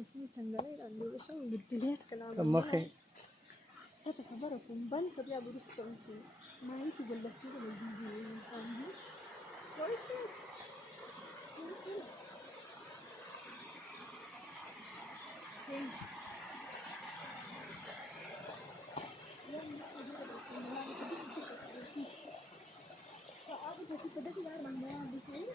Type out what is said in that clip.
اسمه تنقلي اللي وش هو قلت لي كلام طمخي هذا خبركم بن فبيع بروح أنتم ما هيك ولا كذا ولا يجي عندي كويس فأبغى كيف بدك يا رب ما بيصير